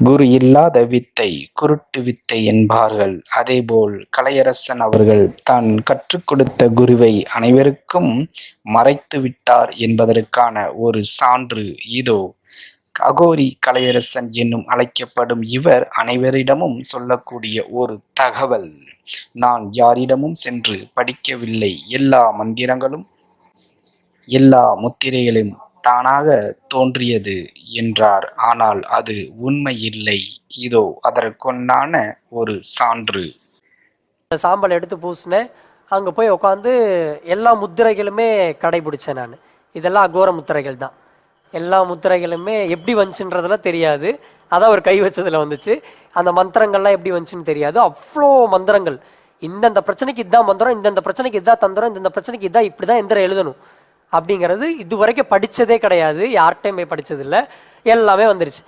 குரு இல்லாத வித்தை குருட்டு வித்தை என்பார்கள். அதேபோல் கலையரசன் அவர்கள் தான் கற்றுக் கொடுத்த குருவை அனைவருக்கும் மறைத்து விட்டார் என்பதற்கான ஒரு சான்று இதோ. அகோரி கலையரசன் என்னும் அழைக்கப்படும் இவர் அனைவரிடமும் சொல்லக்கூடிய ஒரு தகவல். நான் யாரிடமும் சென்று படிக்கவில்லை. எல்லா மந்திரங்களும் எல்லா முத்திரைகளும் தானாக தோன்றியது என்றார். ஆனால் அது உண்மையில்லை. இதோ அதற்குண்டான ஒரு சான்று. சாம்பல் எடுத்து பூசினேன். அங்கே போய் உட்காந்து எல்லா முத்திரைகளுமே கடைபிடிச்சேன் நான். இதெல்லாம் அகோர முத்திரைகள் தான். எல்லா முத்திரைகளுமே எப்படி வந்துச்சுன்றதெல்லாம் தெரியாது. அதான் ஒரு கை வச்சதுல வந்துச்சு. அந்த மந்திரங்கள்லாம் எப்படி வந்துச்சுன்னு தெரியாது. அவ்வளோ மந்திரங்கள். இந்தந்த பிரச்சனைக்கு இதான் மந்திரம் இந்தந்த பிரச்சனைக்கு இதான் தந்திரம் இந்தந்த பிரச்சனைக்கு இதான் இப்படி தான் எந்திரம் எழுதணும். அப்படிங்கிறது இது வரைக்கும் படித்ததே கிடையாது. யார்கிட்டையும் போய் படித்ததில்லை எல்லாமே வந்துருச்சு.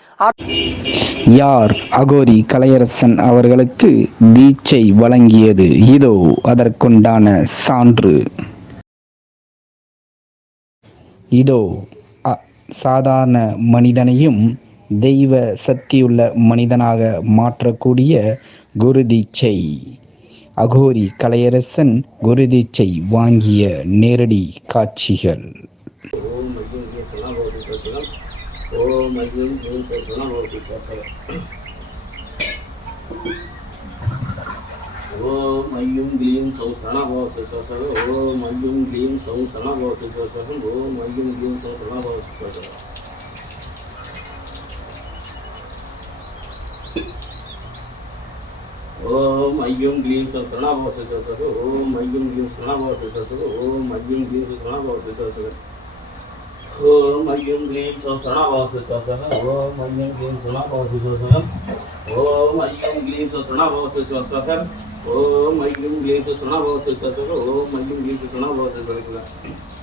யார் அகோரி கலையரசன் அவர்களுக்கு தீட்சை வழங்கியது? இதோ அதற்குண்டான சான்று. இதோ அ- சாதாரண மனிதனையும் தெய்வ சக்தியுள்ள மனிதனாக மாற்றக்கூடிய குரு தீட்சை. அகோரி கலையரசன் குருதீச்சை வாங்கிய நேரடி காட்சிகள். ஓம் ஐயும் ஜீம் சரணாபவதி சோசனம் ஓம் ஐயும் ஜீம் சரணாபவதி சோசனம் ஓம் ஐயும் க்ளீம் சௌ சரணாபவதி சோசனம் ஓம் ஐயும் க்ளீம் சௌ சரணாபவதி சோசனம் ஓம் ஐயும் க்ளீம் சௌ சரணாபவதி சோசனம் ஓம் ஐயும் க்ளீம் சௌ சரணாபவதி சோசனம் ओम अय्युम ग्लीम सुसृणाभव सुसर ओम अय्युम ग्लीम सुसृणाभव सुसर ओम अय्युम ग्लीम सुसृणाभव सुसर ओम अय्युम ग्लीम सुसृणाभव सुसर ओम अय्युम ग्लीम सुसृणाभव सुसर ओम अय्युम ग्लीम सुसृणाभव सुसर ओम अय्युम ग्लीम सुसृणाभव सुसर ओम अय्युम ग्लीम सुसृणाभव से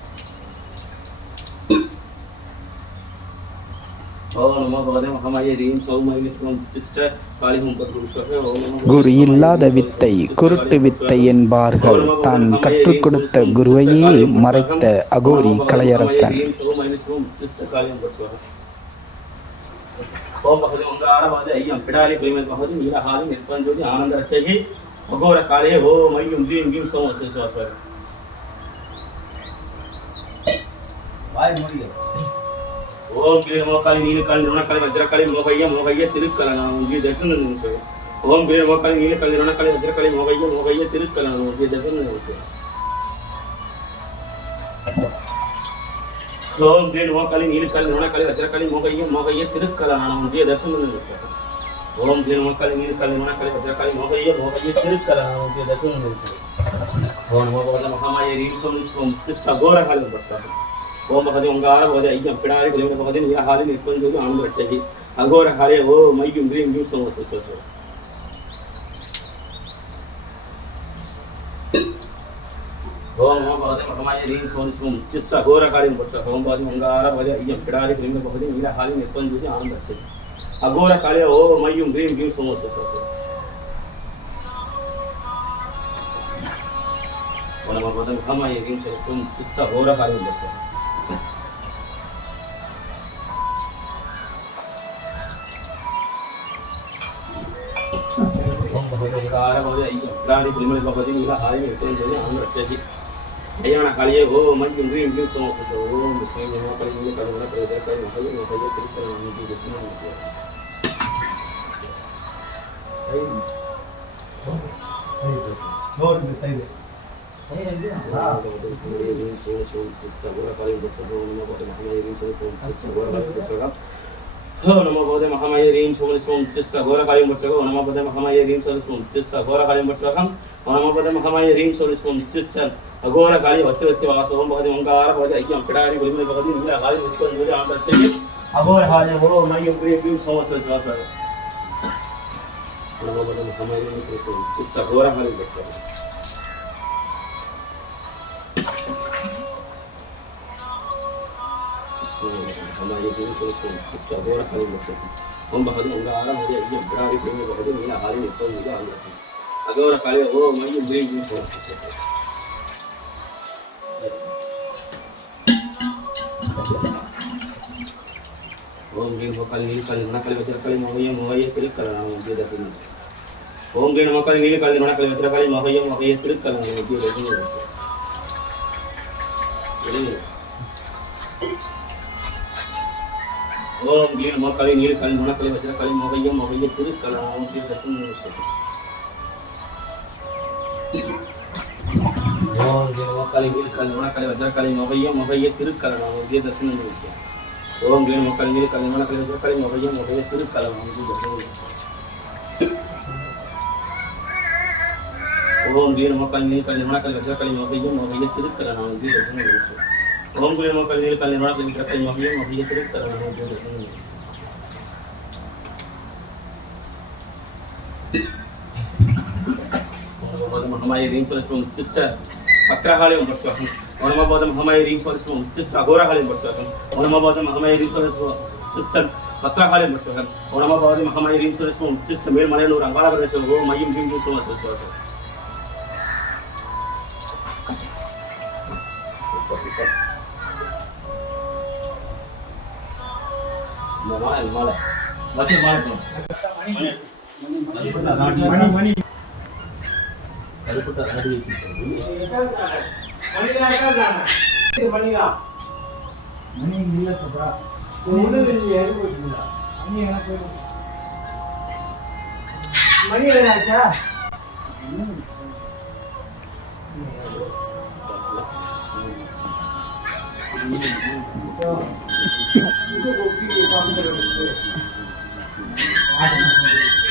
குரு இல்லாத வித்தை குருட்டு வித்தை என்பார்கள். தான் கற்றுக் கொடுத்த குருவையே மறைத்த அகோரி கலையரசன். அகோர காலே ஓ மையும் க்ளீம் சோம வாய் முடியும் ஓம் க்ளீம் மோகாலி நீலகாலி நுணக்காலி வஜ்ரகாலி மோகைய மோகைய திருக்கலனா உங்கி தர்சன நிமிஷம் ஓம் க்ளீம் மோகாலி நீலகாலி நுணக்காலி வஜ்ரகாலி மோகைய மோகைய திருக்கலனா உங்கி தர்சன நிமிஷம் ஓம் கிரீன் மோக்காளி நீலக்காளி நுணக்காளி வஜ்ரக்காளி மோகைய மோகைய திருக்கலனான முந்தைய தர்சனம் நிமிஷம் ஓம் கிரீன் மோக்காளி நீலக்காளி நுணக்காளி வஜ்ரக்காளி மோகைய மோகைய திருக்கலனான முந்தைய தர்சனம் நிமிஷம் ஓம் மோகவத பகவத மகாமாய ரீம் சோம் கிருஷ்ண கோரகாலம் பிரசாதம் ओम भगति ओंकार भगति ऐक्यं पिडारे कुलं भगति निराहारे निर्पञ्चोति आनन्द रक्षति अघोर हरे ओ मय्युं ग्रीं ग्रीं संवत्सरसो ओम ओम भगति मकमाय ह्रीं सों सुं चिस्त अघोर कार्यं कुच्छ ओम भगति ओंकार भगति ऐक्यं पिडारे कुलं भगति निराहारे निर्पञ्चोति आनन्द रक्षति अघोर काले ओ मय्युं ग्रीं ग्रीं संवत्सरसो ओम भगति मकमाय ह्रीं सों सुं चिस्त अघोर कार्यं कुच्छ ஐயான காளியே ஓ மையும் கிரீம் கிரீம் சோம் சோம் ஓம் ஸ்ரீ நமோ காளி நீலகாளி நுணக்காளி வஜ்ரக்காளி மோகைய மோகைய திருக்கலனான முந்தைய தர்சனம் நிமிஷம் నమో భగవతే మహామాయ రీం సోమని సోం చిస్త ఘోర కాయం పచ్చగ నమో భగవతే మహామాయ రీం సోమని సోం చిస్త ఘోర కాయం పచ్చగ నమో భగవతే మహామాయ రీం సోమని సోం చిస్త అఘోర కాళి వస్య వస్య వాస ఓం భగవతి ఓంకార భగవతి అయ్యం పిడారి గులిమిన భగవతి నీల కాళి నిత్యం జోలి ఆంతర్చకి అఘోర హాయ ఓ మయ్యం ప్రియ ప్రియ సోమ వస్య వాస నమో భగవతే మహామాయ రీం हमारे जीवन को इसका गौर हरे लक्षण ओम बहद अंगार हरे अज्ञ भ्रारी प्रेम बहद नीला हरे नित्य नीला अंगरक्षण अगौर काले ओम मई उद्री गुण छोड़ ओम ग्रीन होकर नील, कल नकल वचर कल मोहय मोहय तिल कल नाम उद्योग दसिन ओम ग्रीन होकर नील, कल नकल वचर कल मोहय मोहय तिल कल नाम उद्योग दसिन ஓரம் கிளீன் மோக்கலை நீர் கல் மணக்கலை வச்சிரக்கலை மொகையம் மொகைய திருக்கலாம். திருதசம் ஓம் மோக்கலை நீர் கல் மணக்கலை வச்சிரக்கலை மொகையம் மொகைய திருக்கலாம். திருதசம் ஓம் கிளீன் மக்கள் நீர் கல் மணக்கலை வச்சிரக்கலை மகையும் மகையை திருக்கலாம். திருதசம் ஓம் கிளீன் மக்கள் நீர் கல் மணக்கலை வச்சிரக்கலை மொகையம் மொகைய திருக்கலாம். திருதசம் Mungu yule kwa yule pale mara kwenye katika nyumba में हमारे बाद हमारी रिंग फॉरेस्ट अगोरा हाले में बच्चा और हमारे बाद में हमारे बाद हमारी रिंग फॉरेस्ट में मने लोग अंगारा प्रदेश में वो मयम रिंग फॉरेस्ट में उत्कृष्ट மணி இல்லை சொல்றா மணி எனக்கு மணி ஆச்சா Thank you.